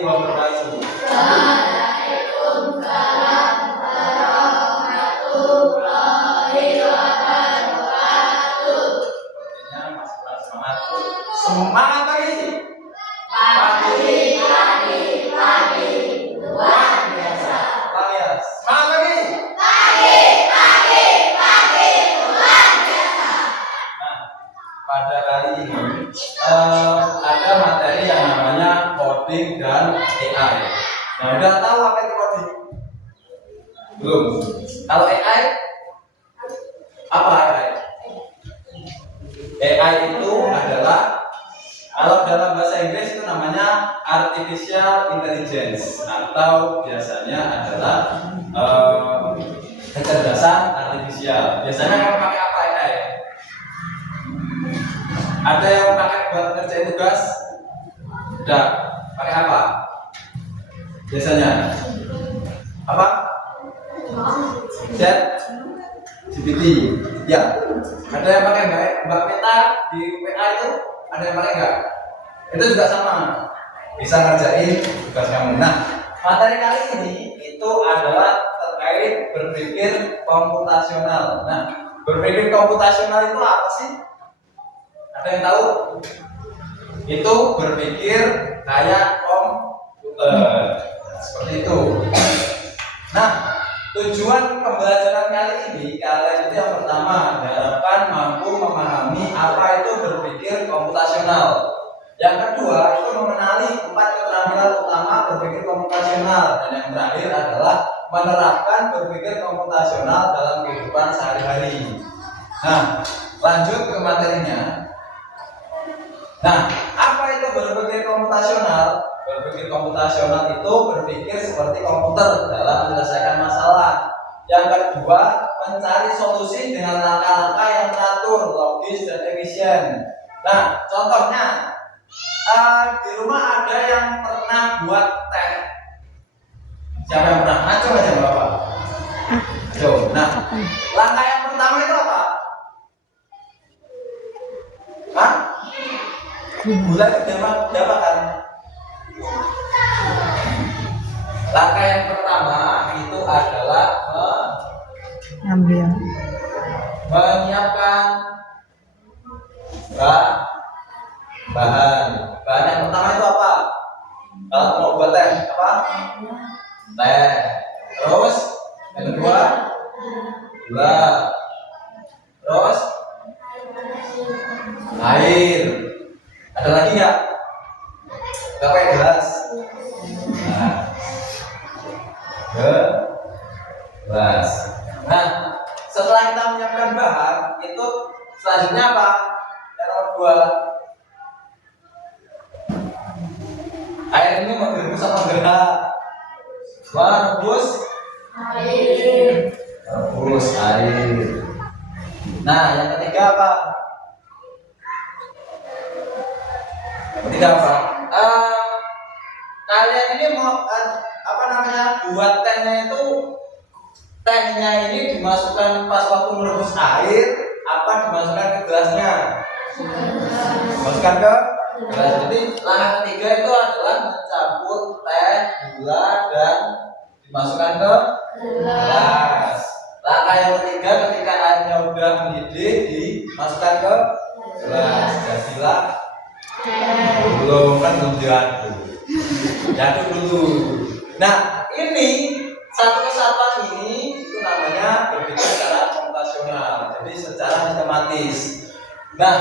warahmatullahi wabarakatuh. Waalaikumsalam warahmatullahi wabarakatuh. Sepertinya masih kurang semangat. Semangat lagi. Pagi, luar biasa. Semangat lagi. Pagi, luar biasa. Nah, pada kali ini ada materi yang namanya coding dan AI. Nah, udah tahu apa itu coding? Belum. Kalau AI apa AI? AI itu adalah, kalau dalam bahasa Inggris itu namanya artificial intelligence, atau biasanya adalah kecerdasan artifisial. Biasanya kalau pakai apa AI? Ada yang pakai buat ngerjain tugas? Udah. Pakai apa? Biasanya apa? Chat GPT. Ya. Ada yang pakai Mbak Meta di WA itu? Ada yang pakai nggak? Itu juga sama. Bisa ngerjain tugas kamu. Nah, materi kali ini itu adalah terkait berpikir komputasional. Nah, berpikir komputasional itu apa sih? Ada yang tahu? Itu berpikir kayak komputer. Seperti itu. Nah, tujuan pembelajaran kali ini, kalian itu yang pertama diharapkan mampu memahami apa itu berpikir komputasional. Yang kedua itu mengenali 4 keterampilan utama berpikir komputasional, dan yang terakhir adalah menerapkan berpikir komputasional dalam kehidupan sehari-hari. Nah, lanjut ke materinya. Nah, apa itu berpikir komputasional? Berpikir komputasional itu berpikir seperti komputer dalam menyelesaikan masalah. Yang kedua, mencari solusi dengan langkah-langkah yang teratur, logis, dan efisien. Nah, contohnya, di rumah ada yang pernah buat teh. Siapa yang pernah? Aco aja Bapak. Aco. Nah, langkah yang pertama itu apa? Hah? Gula itu diapakan? Langkah yang pertama itu adalah menyiapkan bahan. Bahan yang pertama itu apa? Kalau mau buat teh apa? Teh. Terus yang kedua gula. Terus air. Ada lagi nggak? Nggak pakai gelas. Nah, gelas. Nah, setelah kita menyiapkan bahan, itu selanjutnya apa? Yang nomor 2. Air ini mau direbus apa enggak? Rebus Air. Rebus air. Nah, yang ketiga apa? Yang ketiga apa? Kalian ini mau buat tehnya itu, tehnya ini dimasukkan pas waktu merebus air, apa dimasukkan ke gelasnya? Dimasukkan ke gelas. Jadi langkah ketiga itu adalah mencampur teh, gula, dan dimasukkan ke gelas. Langkah yang ketiga, ketika airnya udah mendidih, dimasukkan ke gelas. Jadilah belum diaduk. Diaduk dulu. Nah, ini satu kesatuan ini itu namanya berpikir secara komputasional. Jadi secara matematis. Nah,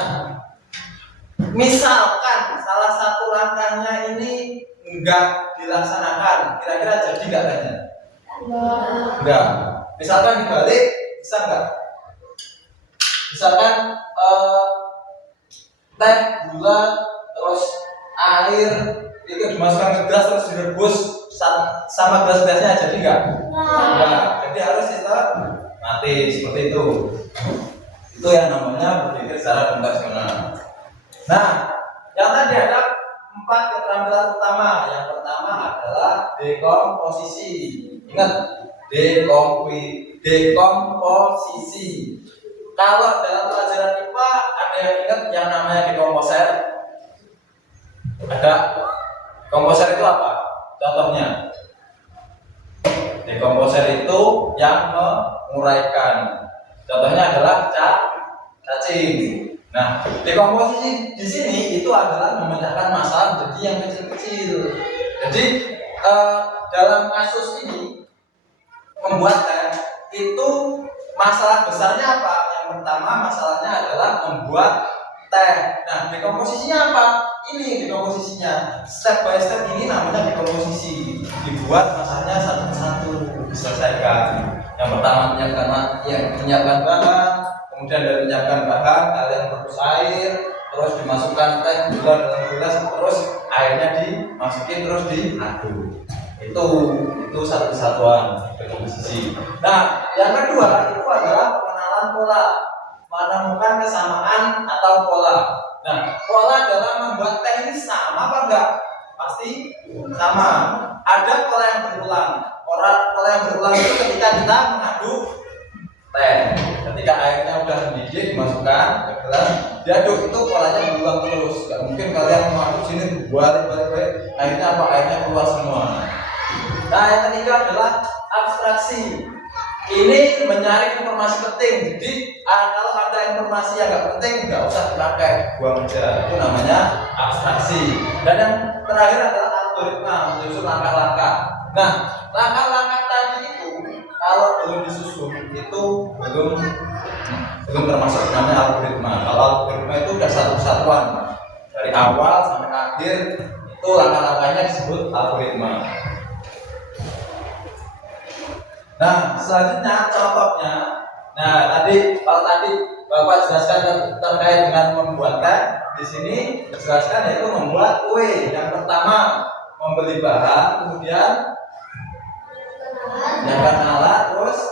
misalkan salah satu langkahnya ini enggak dilaksanakan, kira-kira jadi enggak tehnya? Enggak. Misalkan dibalik, bisa enggak? Misalkan teh, gula, terus air itu dimasukkan ke gelas terus direbus sama gelas-gelasnya, jadi enggak? Enggak. Jadi harus mati seperti itu. Itu yang namanya berpikir secara komputasional. Nah, yang tadi ada 4 keterampilan utama. Yang pertama adalah dekomposisi. Ingat, dekomposisi. Kalau dalam pelajaran IPA ada yang ingat yang namanya dekomposer? Ada. Komposer itu apa? contohnya. Dekomposer itu yang menguraikan. Contohnya adalah cacing. Nah, dekomposisi di sini itu adalah memecahkan masalah menjadi yang kecil-kecil. Jadi dalam kasus ini membuat teh itu masalah besarnya apa? Yang pertama masalahnya adalah membuat teh. Nah, dekomposisinya apa? Ini dekomposisinya. Step by step ini namanya dekomposisi. Dibuat masalahnya satu persatu diselesaikan. Yang pertama menyiapkan bahan, kemudian dari menyiapkan bahan kalian rebus air, terus dimasukkan teh gula dalam gelas, terus airnya dimasukin terus diaduk. Itu satu kesatuan dekomposisi. Nah, yang kedua itu adalah pengenalan pola, menemukan kesamaan atau pola. Nah, pola dalam membuat teh ini sama apa enggak? Pasti sama. Ada pola yang berulang. Pola yang berulang itu ketika kita mengaduk teh. Ketika airnya udah mendidih dimasukkan ke gelas, diaduk, itu polanya berulang terus. Gak mungkin kalian mengaduk sini balik, akhirnya apa? Airnya keluar semua. Nah, yang ketiga adalah abstraksi. Ini mencari informasi penting. Jadi kalau ada informasi yang nggak penting, nggak usah dipakai, buang aja. Itu namanya abstraksi. Dan yang terakhir adalah algoritma, menyusun langkah-langkah. Nah, langkah-langkah tadi itu kalau belum disusun itu belum termasuk namanya algoritma. Kalau algoritma itu udah satu kesatuan dari awal sampai akhir, itu langkah-langkahnya disebut algoritma. Nah, selanjutnya contohnya. Nah, kalau tadi Bapak jelaskan terkait dengan membuat teh, di sini jelaskan yaitu membuat kue. Yang pertama membeli bahan, kemudian menyiapkan alat, terus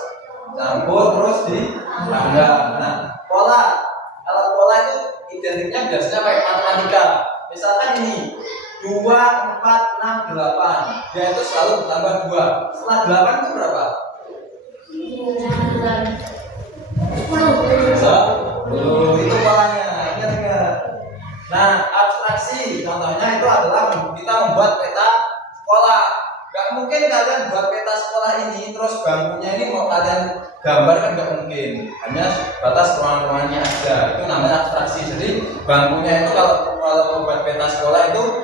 campur, terus dipanggang. Nah, pola. Kalau pola itu identiknya biasanya pakai matematika. Misalkan ini 2, 4, 6, 8. Dia itu selalu bertambah 2. Setelah 8 itu berapa? 10. Itu polanya, ingat nggak? Nah, abstraksi contohnya itu adalah kita membuat peta sekolah. Gak mungkin kalian buat peta sekolah ini terus bangkunya ini mau kalian gambar, kan gak mungkin. Hanya batas ruang-ruangnya aja. Itu namanya abstraksi. Jadi bangkunya itu kalau membuat peta sekolah itu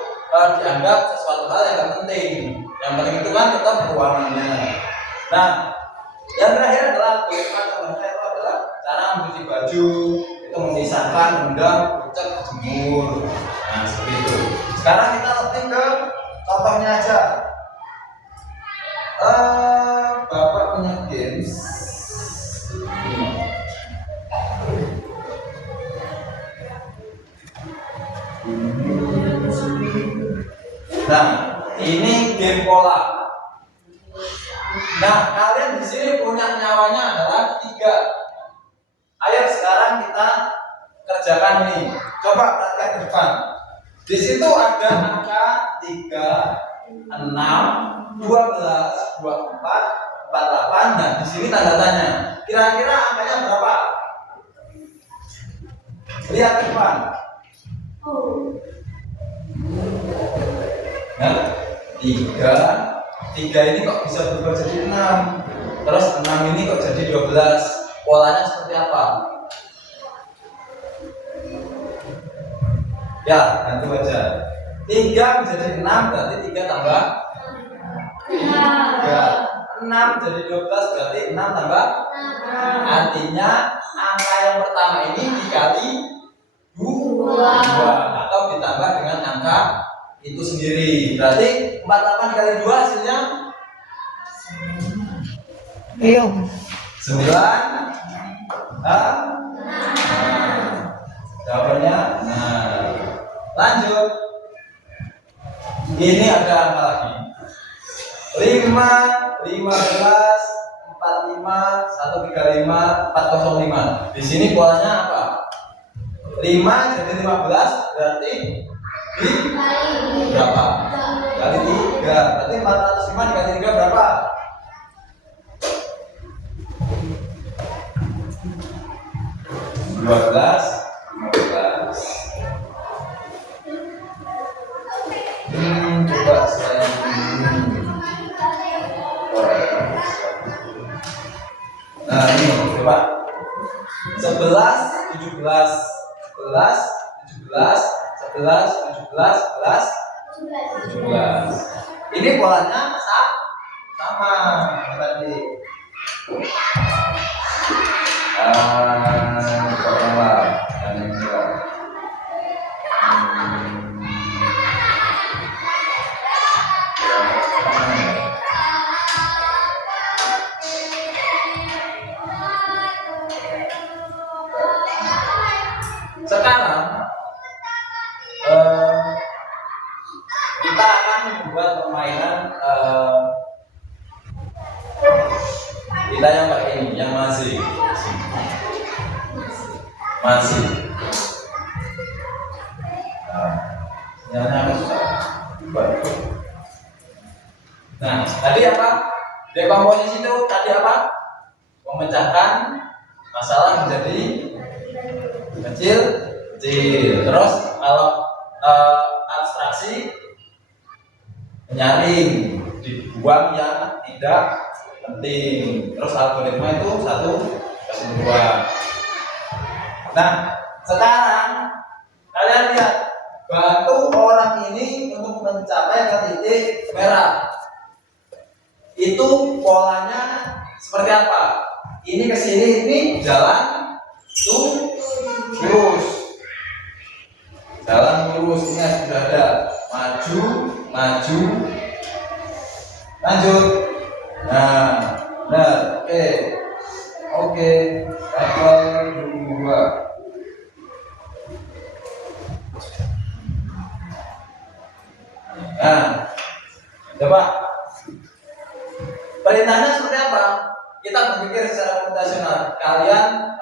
dianggap sesuatu hal yang gak penting. Yang penting itu kan tetap ruangannya. Nah, yang terakhir adalah contohnya itu adalah cara mencuci baju, itu memisahkan, mendam, kucek, jemur. Nah, seperti itu. Sekarang kita lebih ke contohnya aja. Bapak punya games. Nah, ini game pola. Nah, kalian di sini punya nyawanya adalah 3. Ayo sekarang kita kerjakan ini. Coba perhatikan ke depan. Di situ ada angka 3, 6, 12, 24, 48. Nah, di sini tanda tanya. Kira-kira angkanya berapa? Lihat ke depan. Nah, 3 ini kok bisa berubah jadi 6. Terus 6 ini kok jadi 12. Polanya seperti apa? Ya, bantu aja. 3 menjadi 6 berarti 3 tambah 3. 6 jadi 12 berarti 6 tambah. Artinya angka yang pertama ini dikali 2 atau ditambah dengan angka itu sendiri. Berarti 48 dikali 2 hasilnya 9. Jawabannya. Nah, lanjut. Ini ada angka lagi. 5, 15, 45, 135, 405. Di sini polanya apa? 5 jadi 15 berarti di berapa? Kali 3. Berarti 405 dikali 3 berapa? 12, 15. Coba saya 16, 17, 11, 17, 11, 17. Ini polanya sama tadi. Sekarang kita akan membuat permainan kita yang pakai ini, yang masih. Nyalanya agak susah. Nah, tadi apa? Dekomposisi itu tadi apa? Memecahkan masalah menjadi kecil. Terus kalau abstraksi, menyaring, dibuang yang tidak penting. Terus algoritma itu satu kesimpulan. Nah, sekarang kalian lihat, bantu orang ini untuk mencapai ke titik merah. Itu polanya seperti apa? Ini ke sini, ini jalan lurus. Jalan lurus ini sudah ada. Maju, lanjut. Nah, benar. Oke. Level 2. Nah, coba perintahnya seperti apa? Kita berpikir secara komputasional. Kalian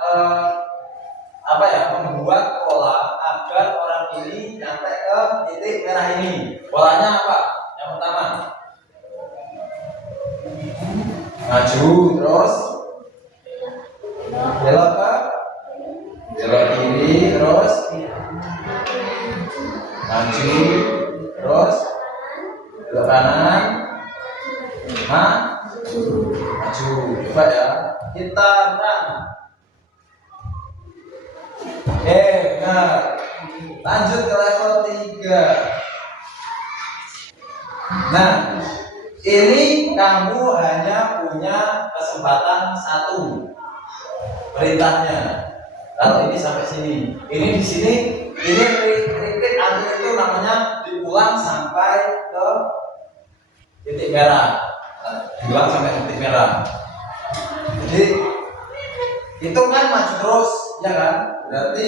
membuat pola agar orang ini sampai ke titik merah ini. Polanya apa? Yang pertama, maju, terus belok kiri, terus maju, terus belok kanan, maju. Coba ya, kita run. Benar. Lanjut ke level 3. Nah, ini kamu hanya punya kesempatan satu perintahnya. Kalau ini sampai sini, ini di sini, ini repeat atau itu namanya diulang sampai ke titik merah. Diulang sampai titik merah. Jadi itu kan maju terus, ya kan? Berarti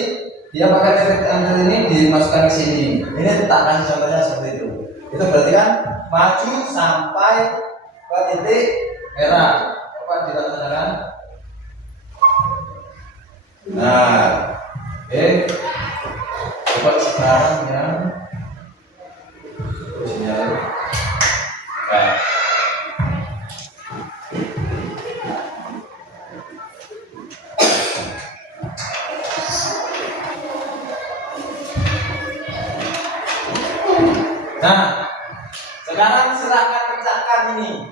dia pakai titik under ini dimasukkan ke sini. Ini tak kasih contohnya seperti itu. Itu berarti kan maju sampai ke titik merah. Coba dilaksanakan. Nah, coba sekarang yang sinyal. Nah. Nah, sekarang silahkan pecahkan ini.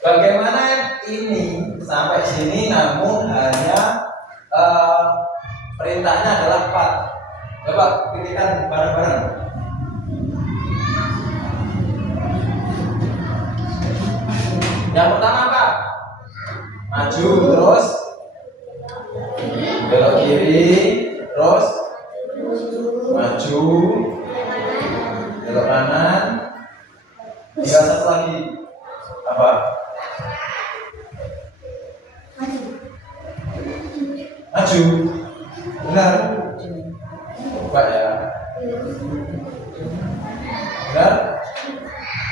Bagaimana ini sampai sini namun hanya perintahnya adalah 4. Coba pikirkan bareng-bareng. Yang pertama apa? Maju, terus belok kiri, terus maju, belok kanan. Tinggal satu lagi. Apa? Maju. Benar. Coba ya. Benar.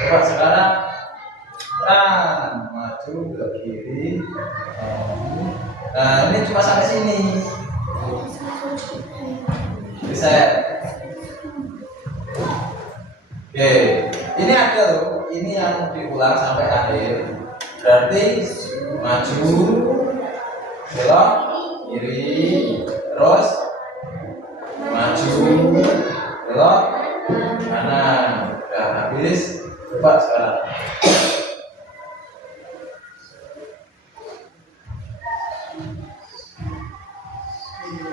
Coba sekarang. Maju, belok kiri. Nah, ini cuma sampai sini. Bisa. Oke, ini ada loh. Ini yang diulang sampai akhir. Berarti maju, belok kiri, terus maju, belok kanan. Udah habis. Coba sekarang.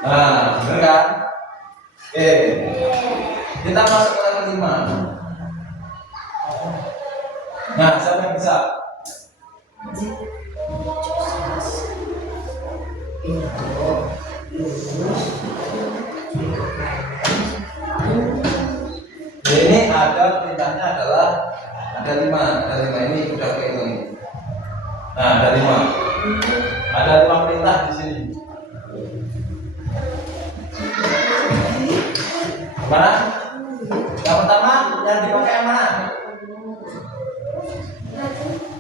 Nah, bener kan? Oke, kita masuk ke level 5. Nah, siapa yang bisa? Ini ada perintahnya adalah ada 5. Ada 5 ini udah kehitung. Nah, ada 5. Ada 5 perintah di sini. Mana? Yang pertama yang dipakai yang mana?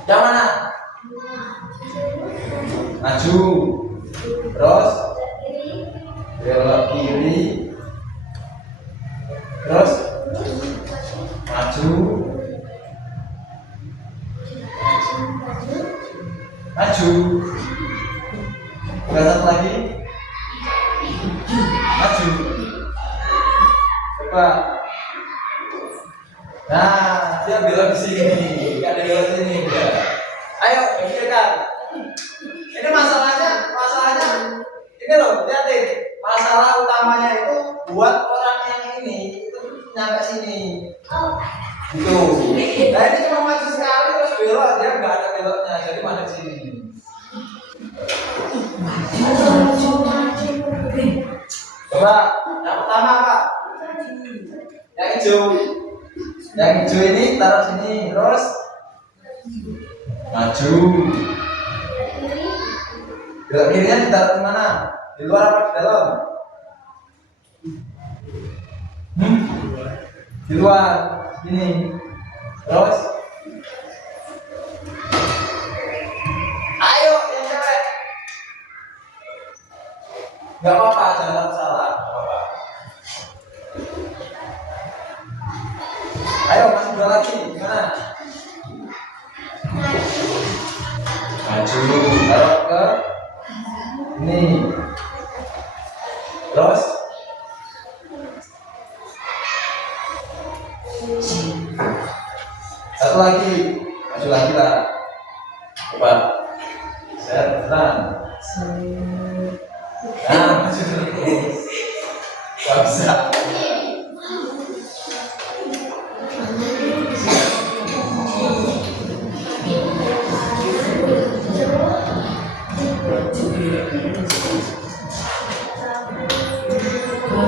Yang mana? Maju. Terus belok kiri. Terus maju. Maju. Ada satu lagi. Maju. Coba. Nah, dia belok di sini. Kan belok di sini. Ayo, pikirkan. Ini masalahnya ini loh, lihatin. Masalah utamanya itu buat orang yang ini itu nyampe sini. Gitu. Nah, ini cuma maju sekali terus belok, dia nggak ada beloknya, jadi mana di sini. Coba, yang pertama apa? Yang hijau. Yang hijau ini taruh sini, terus maju. Belok kirinya ditaruh di mana? Di luar apa di dalam? Di luar. Ini. Terus. Ayo yang cewek. Gak apa-apa, jangan salah. Gak apa-apa. Ayo masih 2 lagi. Gimana? Maju. Taruh ke ini. Terus satu lagi, maju lagi lah. Coba setan. Nah, maju terus. Gak bisa.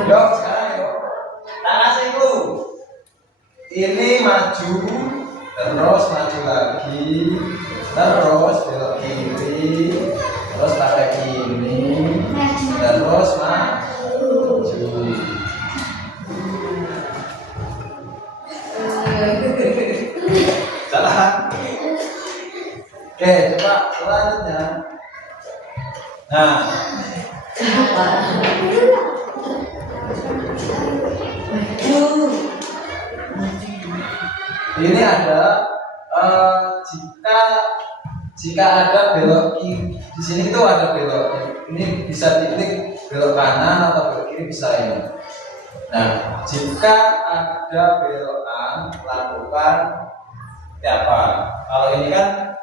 Yuk, sekarang yuk. Tangan singku. Ini maju, terus maju lagi, terus belok kiri, terus pakai ini, terus maju. Salah. Oke, coba selanjutnya. Nah. Ini ada jika ada belok kiri di sini itu ada belok ini bisa diklik belok kanan atau belok kiri bisa ini. Nah, jika ada belokan lakukan apa? Kalau ini kan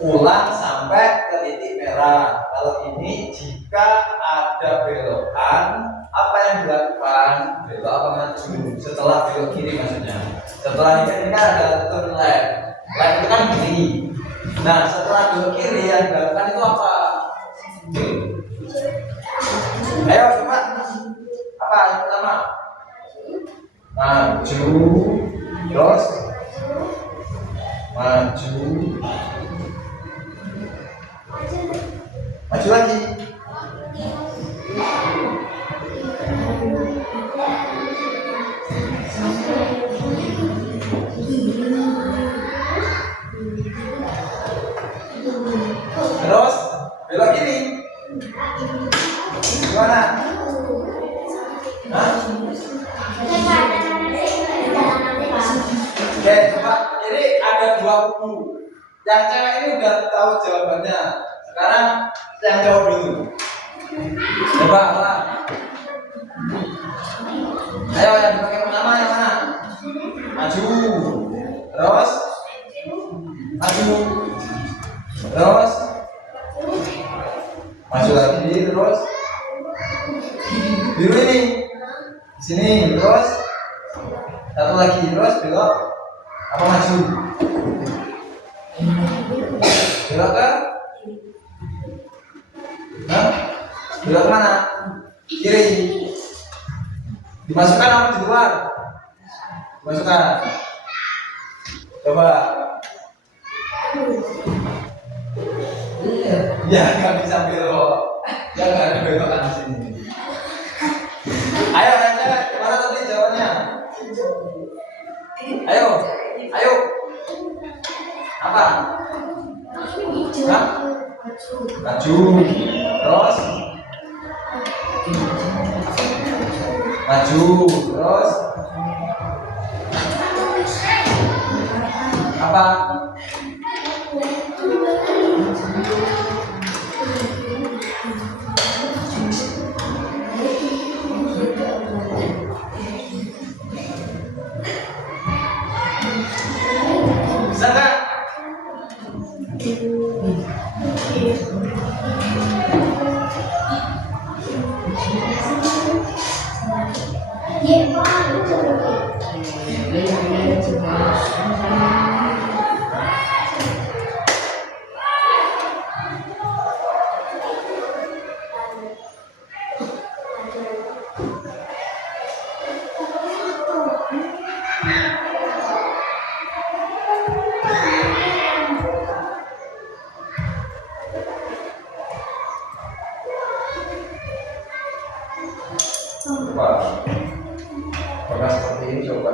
ulang sampai ke titik merah. Kalau ini jika ada belokan apa yang dilakukan? Belok apa maju? Setelah belok kiri maksudnya. Setelah ini kan ada turn left. Left itu kan kiri. Nah, setelah belok kiri yang dilakukan itu apa? Ayo coba. Apa yang pertama? Maju. Terus maju. Maju lagi. Terus belok kiri. Gimana? Hah? Oke, coba. Jadi ada 2 buku. Yang cewek ini udah tahu jawabannya. Sekarang yang jawab dulu. Coba ulang. Ayo yang dipakai pertama yang mana? Maju. Terus maju. Terus maju lagi. Terus biru ini di Sini, terus satu lagi, terus belok apa maju? Belok ke? Hah? Belok kemana? Kiri. Dimasukkan apa di luar? Dimasukkan. Coba. Ya, nggak bisa belok. Ya nggak ada belokan di sini. Ayo, cewek, gimana tadi jawabannya? Ayo, ayo. Apa? Hah? Maju. Terus? Maju. Terus? Apa? Bisa nggak? Coba. Pernah seperti ini coba.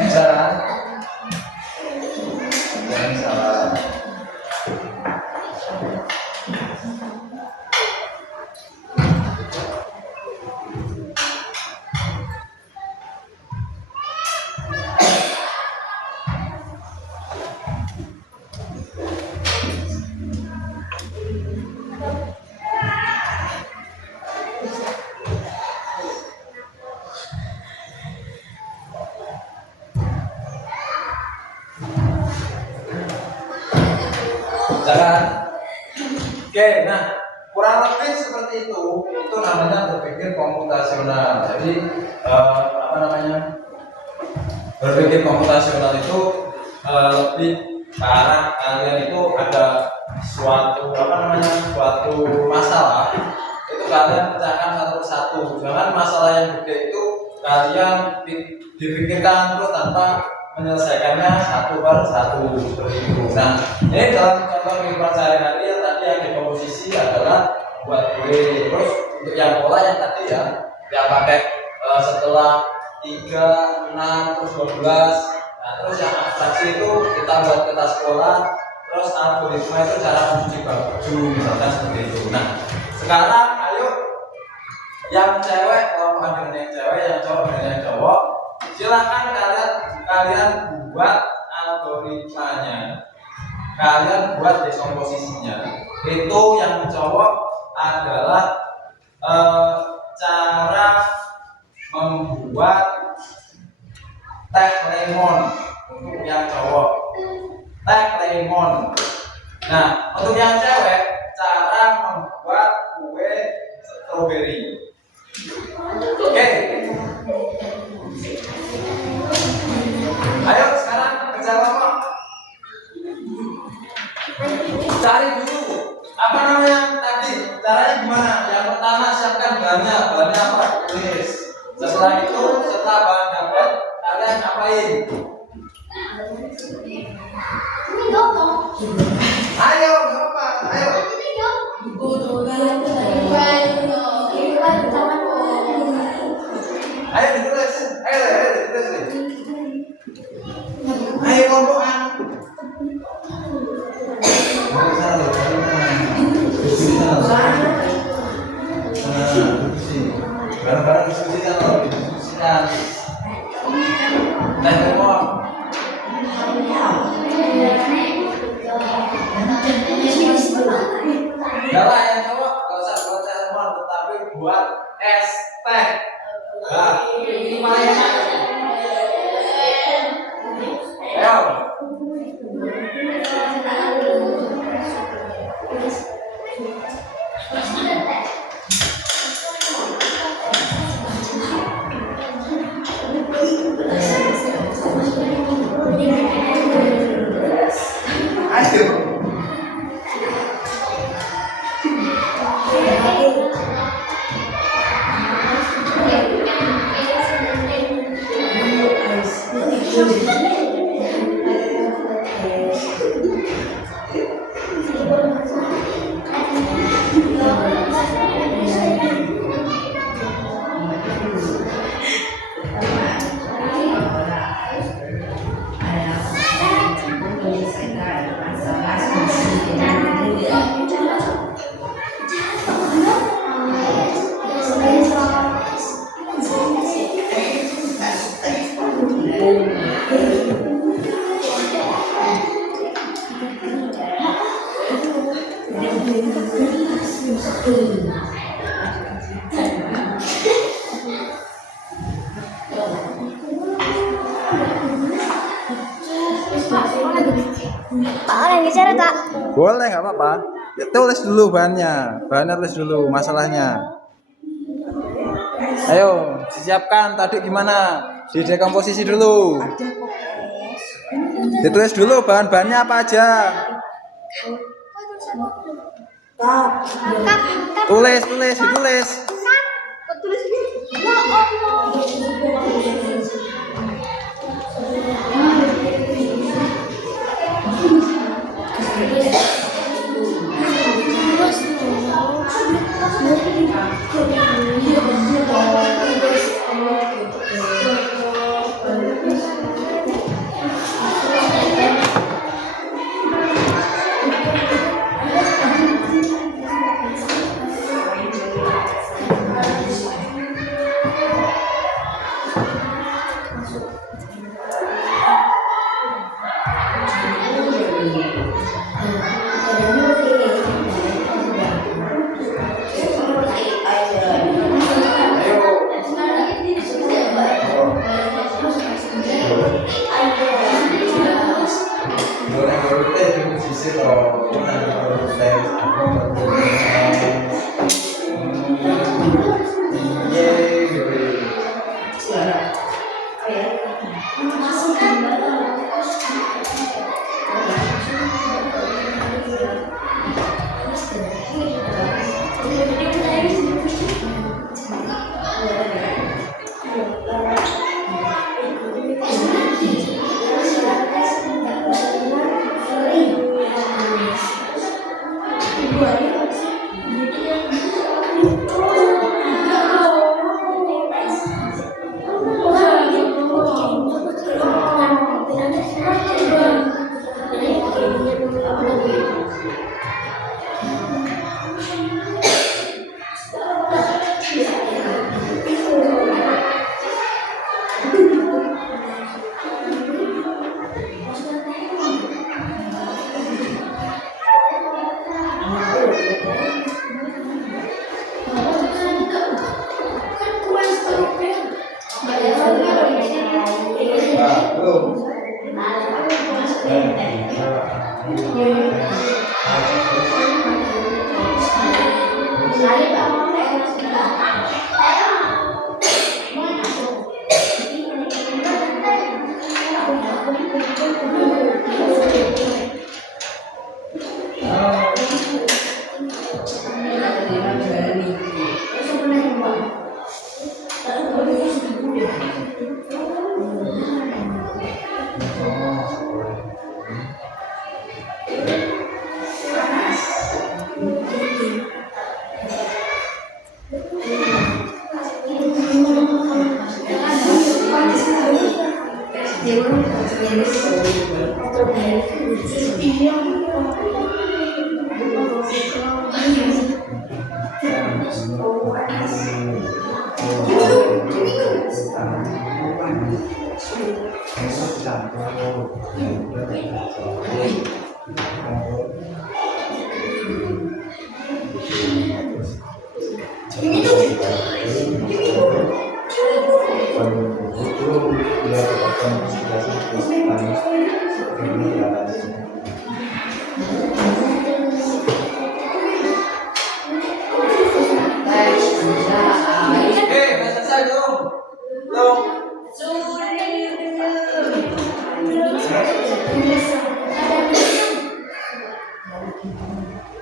Bisa kan? Jangan salah. Jangan. Oke, nah kurang lebih seperti itu namanya berpikir komputasional. Jadi apa namanya? Berpikir komputasional itu lebih ke arah kalian itu ada suatu apa namanya? Suatu masalah itu kalian pecahkan satu persatu. Jangan masalah yang gede itu kalian dipikirkan terus tanpa menyelesaikannya satu per satu seperti itu. Nah, ini dalam contoh kehidupan sehari-hari yang tadi yang dikomposisi adalah buat kue. Terus untuk yang pola yang tadi yang pakai setelah 3, 6, terus 12. Nah, terus yang abstraksi itu kita buat kertas sekolah. Terus algoritma itu cara mencuci baju misalkan seperti itu. Nah, sekarang ayo yang cewek kelompok dengan yang cewek, yang cowok dengan yang cowok, silakan kalian buat algoritmanya, kalian buat dekomposisinya. Itu yang cowok adalah cara membuat teh lemon untuk yang cowok, teh lemon. Nah, untuk yang cewek cara membuat kue stroberi. Oke. Ayo sekarang kerja kelompok. Cari dulu apa namanya tadi, caranya gimana? Yang pertama siapkan bahannya apa? Tulis. Setelah itu, setelah bahan dapat, kalian ngapain? Ayo, apa? Ayo. Ayo ditulis. Ayo ditulis. Ayo kelompokan. Barang-barang diskusikan loh, diskusikan. Teh lemon. Yalah yang cowok gak usah buat teh lemon, tetapi buat es teh. Nah, itu malah ayo. Pak orang bicara tak? Boleh, nggak apa-apa. Ya, tulis dulu bahannya. Bahannya tulis dulu masalahnya. Ayo, disiapkan. Tadi gimana? Didekomposisi dulu. Ditulis dulu bahan-bahannya apa aja. Tulis, ditulis. Ya Allah.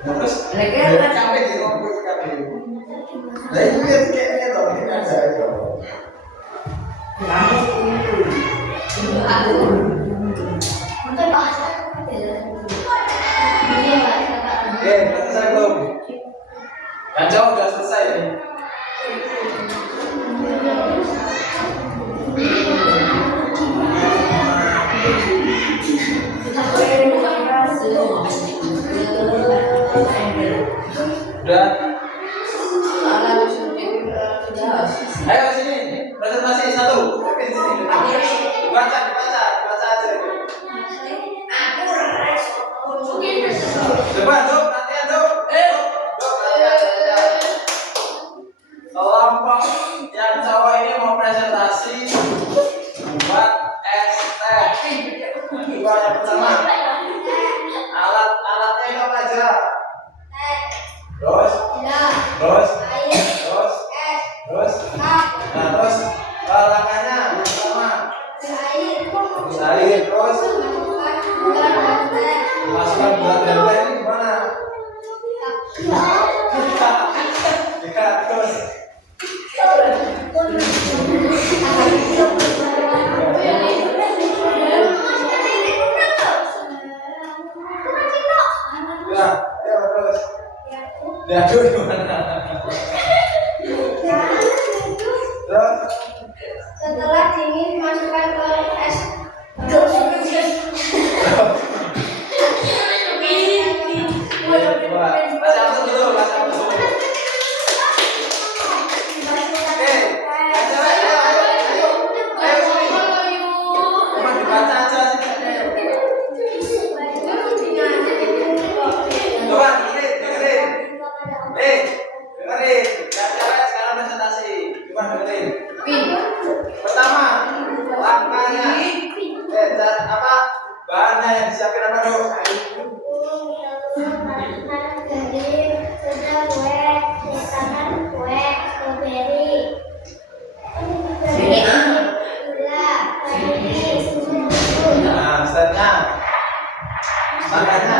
Terus, capek gitu, Nah itu kayaknya toh ini ada itu. Oke, udah selesai belum? Yang jauh udah selesai nih. Udah. Ayo sini, presentasi satu. Oke, sini. Dibaca aja. Coba, Dok, latihan, Dok. Dok, latihan. Kelompok yang cowok ini mau presentasi buat ST. Coba yang pertama. Alat-alatnya itu apa aja? Terus, langkahnya yang pertama habis air, terus masukkan gula tempe ini gimana? Ya, terus ya, ayo terus diaduk gimana? Terus Setelah dingin masukkan ke es. Pertama, langkahnya bahannya yang disiapin apa dong? Nah, stepnya makanya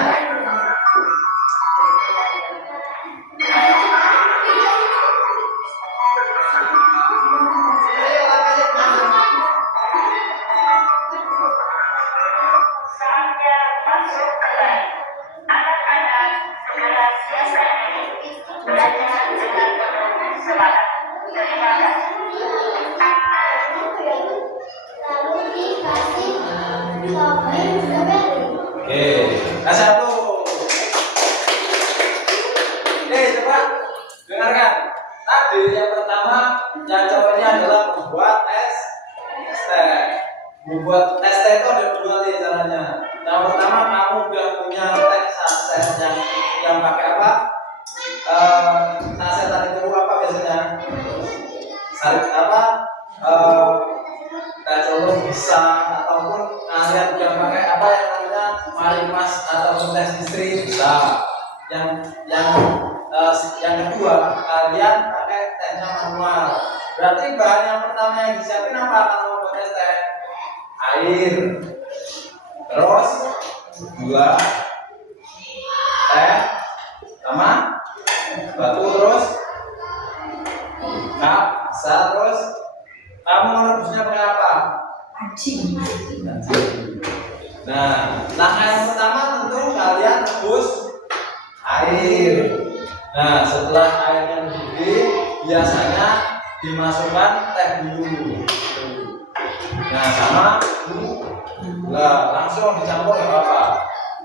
oke, kasih aku. Coba dengarkan. Tadi yang pertama, yang cowoknya adalah membuat tes teh. Membuat tes teh itu ada dua nih caranya. Yang pertama, kamu udah punya teh saset yang pakai apa? Sasetan itu apa biasanya? Sarit apa? Kalau bisa ataupun kalian yang pakai apa yang namanya marimas ataupun tes istri bisa. Yang kedua, kalian pakai tehnya manual. Berarti bahan yang pertama yang disiapin apa kalau mau buat tes teh? Air, terus gula, teh, sama batu, terus kap, terus kamu merebusnya pakai apa? Anjing. Nah, langkah yang pertama tentu kalian rebus air. Nah, setelah airnya mendidih, biasanya dimasukkan teh dulu. Nah, sama gula langsung dicampur nggak apa-apa.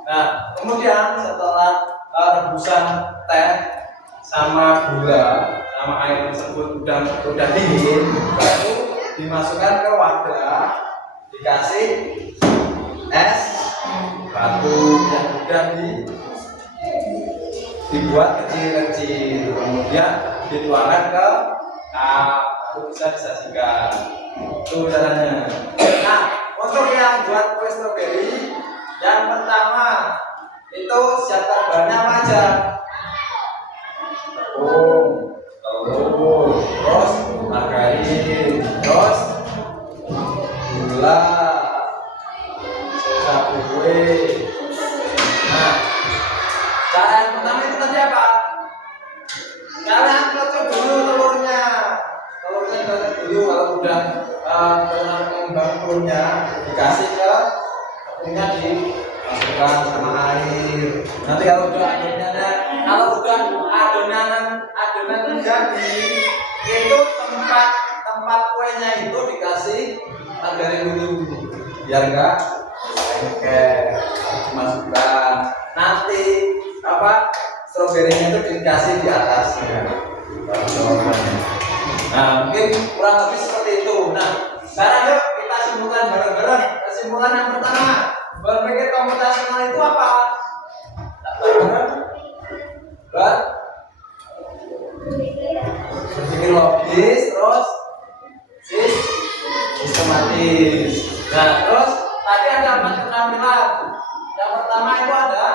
Nah, kemudian setelah rebusan teh sama gula sama air tersebut udah dingin, baru dimasukkan ke wadah, dikasih es batu yang udah dibuat kecil-kecil, kemudian dituangkan ke kap, itu bisa disajikan. Itu caranya. Nah, untuk yang buat kue stroberi, yang pertama itu siapkan bahannya apa aja? Tepung, telur, terus margarin, terus gula, soda kue. Nah, cara yang pertama itu tadi apa? Kalian dulu telurnya. Telurnya dibalik dulu. Kalau udah mengembang telurnya, dikasih ke tepungnya dimasukkan sama air. Nanti kalau udah adonan jadi, itu tempat kuenya itu dikasih margarin dulu, biar enggak lengket. Dimasukkan. Nanti stroberinya itu dikasih di atasnya. Nah, mungkin kurang lebih seperti itu. Nah, sekarang yuk kita simpulkan bareng-bareng. Kesimpulan yang pertama, berpikir komputasional itu apa? Berpikir logis, terus sistematis. Nah, terus tadi ada 4 keterampilan. Yang pertama itu ada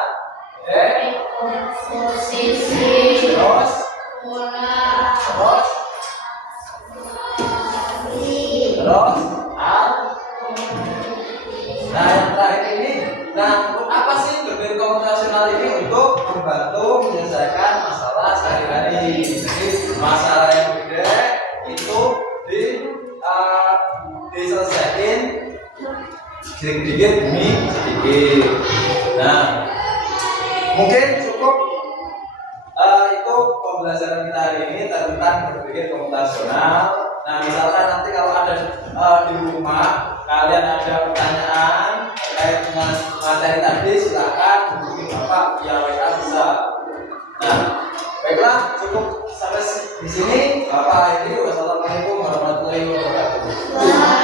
Posisi. terus Pola. terus nah, yang terakhir ini, untuk apa sih berpikir komputasional ini? Untuk membantu menyelesaikan masalah sehari-hari. Jadi masalah yang gede itu diselesaikan sedikit demi sedikit. Nah, mungkin cukup itu pembelajaran kita hari ini tentang berpikir komputasional. Nah, misalkan nanti kalau ada di rumah kalian ada pertanyaan terkait dengan materi tadi, silakan hubungi Bapak via WA bisa. Nah, baiklah, cukup sampai di sini. Bapak ini wassalamualaikum warahmatullahi wabarakatuh.